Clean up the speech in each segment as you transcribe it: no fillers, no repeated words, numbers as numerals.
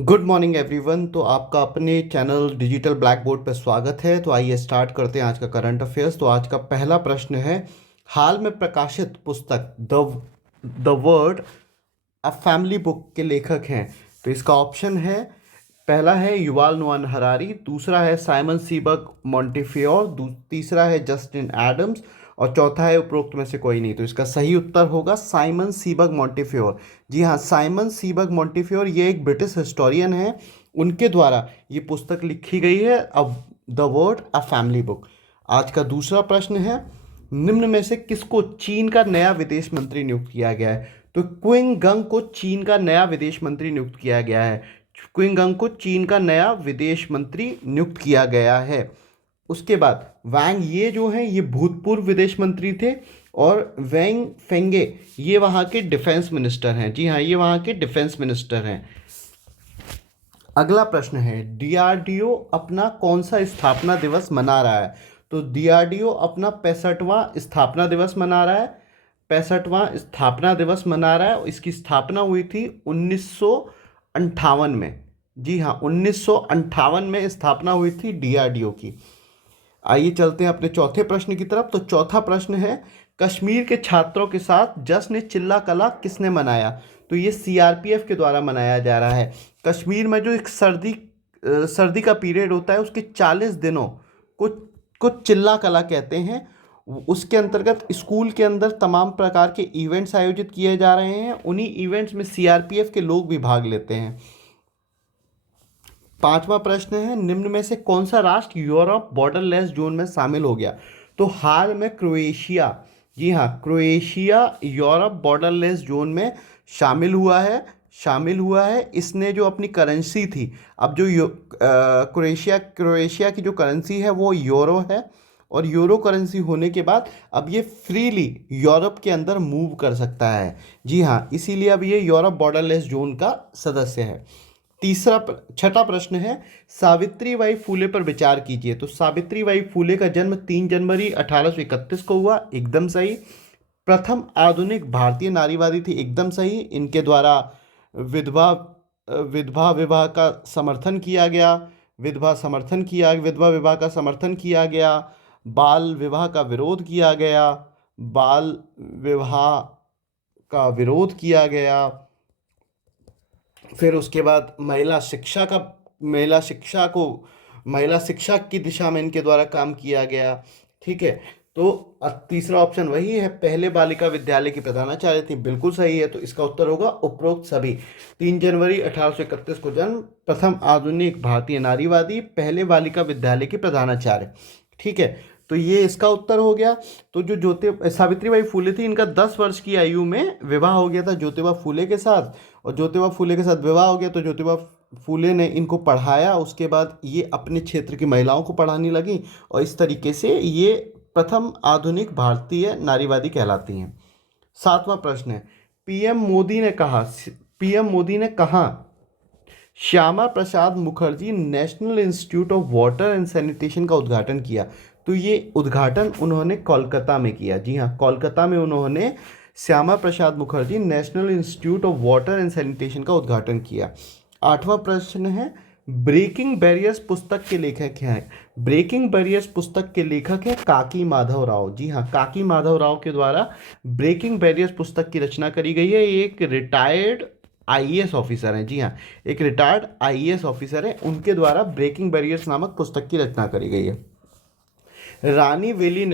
Good morning everyone. तो आपका अपने चैनल डिजिटल ब्लैक बोर्ड पर स्वागत है। तो आइए स्टार्ट करते हैं आज का करंट अफेयर्स। तो आज का पहला प्रश्न है, हाल में प्रकाशित पुस्तक the word a family book के लेखक हैं। तो इसका ऑप्शन है, पहला है युवाल नोआ हरारी, दूसरा है साइमन सीबक मॉन्टेफिओर, तीसरा है जस्टिन एडम्स और चौथा है उपरोक्त में से कोई नहीं। तो इसका सही उत्तर होगा साइमन सीबक मॉन्टेफिओर। जी हाँ, साइमन सीबक मॉन्टेफिओर ये एक ब्रिटिश हिस्टोरियन है। उनके द्वारा ये पुस्तक लिखी गई है, अब the word a family book. आज का दूसरा प्रश्न है, निम्न में से किसको चीन का नया विदेश मंत्री नियुक्त किया गया है? तो क्विंग गंग को चीन का नया विदेश मंत्री नियुक्त किया गया है। क्विंग गंग को चीन का नया विदेश मंत्री नियुक्त किया गया है। उसके बाद वांग ये जो हैं ये भूतपूर्व विदेश मंत्री थे और वेंग फेंगे ये वहाँ के डिफेंस मिनिस्टर हैं। जी हाँ, ये वहाँ के डिफेंस मिनिस्टर हैं। अगला प्रश्न है, डीआरडीओ अपना कौन सा स्थापना दिवस मना रहा है? तो डीआरडीओ अपना 65वां स्थापना दिवस मना रहा है। 65वां स्थापना दिवस मना रहा है। इसकी स्थापना हुई थी 1958 में। जी हाँ, 1958 में स्थापना हुई थी डीआरडीओ की। आइए चलते हैं अपने चौथे प्रश्न की तरफ। तो चौथा प्रश्न है, कश्मीर के छात्रों के साथ जश्न चिल्ला कला किसने मनाया? तो ये सीआरपीएफ के द्वारा मनाया जा रहा है। कश्मीर में जो एक सर्दी का पीरियड होता है, उसके 40 दिनों को चिल्ला कला कहते हैं। उसके अंतर्गत स्कूल के अंदर तमाम प्रकार के इवेंट्स आयोजित किए जा रहे हैं। उन्हीं इवेंट्स में सीआरपीएफ के लोग भी भाग लेते हैं। पांचवा प्रश्न है, निम्न में से कौन सा राष्ट्र यूरोप बॉर्डरलेस जोन में शामिल हो गया? तो हाल में क्रोएशिया, जी हाँ, क्रोएशिया यूरोप बॉर्डरलेस जोन में शामिल हुआ है। इसने जो अपनी करेंसी थी, अब जो क्रोएशिया की जो करेंसी है वो यूरो है और यूरो करेंसी होने के बाद अब ये फ्रीली यूरोप के अंदर मूव कर सकता है। जी हाँ, इसीलिए अब ये यूरोप बॉर्डरलेस जोन का सदस्य है। छठा प्रश्न है, सावित्रीबाई फूले पर विचार कीजिए। तो सावित्रीबाई फूले का जन्म 3 जनवरी 1831 को हुआ, एकदम सही। प्रथम आधुनिक भारतीय नारीवादी थी, एकदम सही। इनके द्वारा विधवा विधवा विवाह का समर्थन किया गया, विधवा विवाह का समर्थन किया गया, बाल विवाह का विरोध किया गया, बाल विवाह का विरोध किया गया। फिर उसके बाद महिला शिक्षा की दिशा में इनके द्वारा काम किया गया। ठीक है, तो तीसरा ऑप्शन वही है, पहले बालिका विद्यालय की प्रधानाचार्य थी, बिल्कुल सही है। तो इसका उत्तर होगा उपरोक्त सभी। 3 जनवरी 1831 को जन्म, प्रथम आधुनिक भारतीय नारीवादी, पहले बालिका विद्यालय की प्रधानाचार्य। ठीक है, तो ये इसका उत्तर हो गया। तो जो सावित्रीबाई फूले थी, इनका 10 वर्ष की आयु में विवाह हो गया था ज्योतिबा फूले के साथ, और ज्योतिबा फूले के साथ विवाह हो गया तो ज्योतिबा फूले ने इनको पढ़ाया। उसके बाद ये अपने क्षेत्र की महिलाओं को पढ़ाने लगी और इस तरीके से ये प्रथम आधुनिक भारतीय नारीवादी कहलाती हैं। सातवां प्रश्न है, पीएम मोदी ने कहा Shyama Prasad Mukherjee national institute of water and sanitation का उद्घाटन किया? तो ये उद्घाटन उन्होंने कोलकाता में किया। जी हाँ, कोलकाता में उन्होंने Shyama Prasad Mukherjee national institute of water and sanitation का उद्घाटन किया। आठवां प्रश्न है, ब्रेकिंग बैरियर्स पुस्तक के लेखक क्या है? ब्रेकिंग बैरियर्स पुस्तक के लेखक है काकी माधव राव। जी हाँ, काकी माधव राव के द्वारा ब्रेकिंग बैरियर्स पुस्तक की रचना करी गई है। ये एक रिटायर्ड आईएएस ऑफिसर हैं। जी हाँ, एक रिटायर्ड आईएएस ऑफिसर है, उनके द्वारा ब्रेकिंग बैरियर्स नामक पुस्तक की रचना करी गई है। रानी वेलु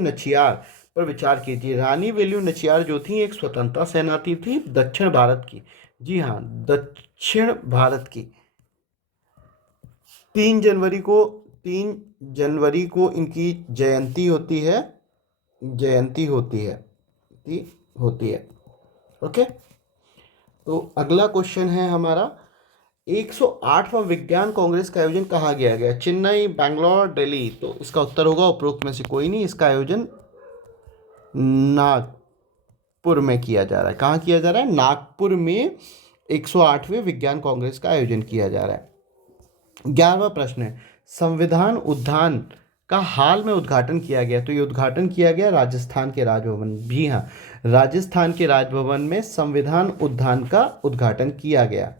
नचियार पर विचार कीजिए। रानी वेलु नचियार जो थी, एक स्वतंत्रता सेनानी थी दक्षिण भारत की। जी हाँ, दक्षिण भारत की। 3 जनवरी को इनकी जयंती होती है। ओके, तो अगला क्वेश्चन है हमारा, 108वां विज्ञान कांग्रेस का आयोजन कहाँ किया गया? चेन्नई, बैंगलोर, दिल्ली? तो इसका उत्तर होगा उपरोक्त में से कोई नहीं। इसका आयोजन नागपुर में किया जा रहा है। कहाँ किया जा रहा है? नागपुर में 108वें विज्ञान कांग्रेस का आयोजन किया जा रहा है। 11वां प्रश्न है, संविधान उद्यान का हाल में उद्घाटन किया गया। तो ये उद्घाटन किया गया राजस्थान के राजभवन, जी हाँ, राजस्थान के राजभवन में संविधान उद्यान का उद्घाटन किया गया।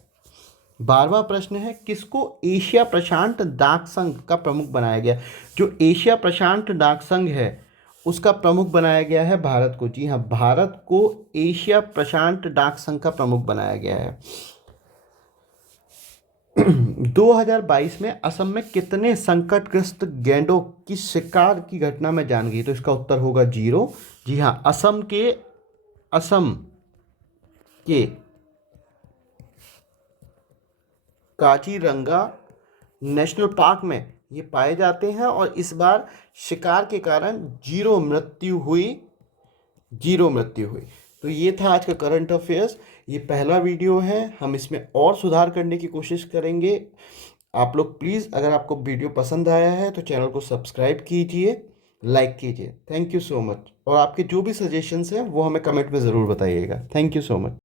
12वां प्रश्न है, किसको एशिया प्रशांत डाक संघ का प्रमुख बनाया गया। जो एशिया प्रशांत डाक संघ है उसका प्रमुख बनाया गया है भारत को। जी हाँ, भारत को एशिया प्रशांत डाक संघ का प्रमुख बनाया गया है। 2022 में असम में कितने संकटग्रस्त गैंडों की शिकार की घटना में जान गई। तो इसका उत्तर होगा 0। जी हाँ, असम के काजीरंगा नेशनल पार्क में ये पाए जाते हैं और इस बार शिकार के कारण 0 मृत्यु हुई। तो ये था आज का करंट अफेयर्स। ये पहला वीडियो है, हम इसमें और सुधार करने की कोशिश करेंगे। आप लोग प्लीज़, अगर आपको वीडियो पसंद आया है तो चैनल को सब्सक्राइब कीजिए, लाइक कीजिए। Thank you so much. और आपके जो भी सजेशंस हैं वो हमें कमेंट में ज़रूर बताइएगा। Thank you so much.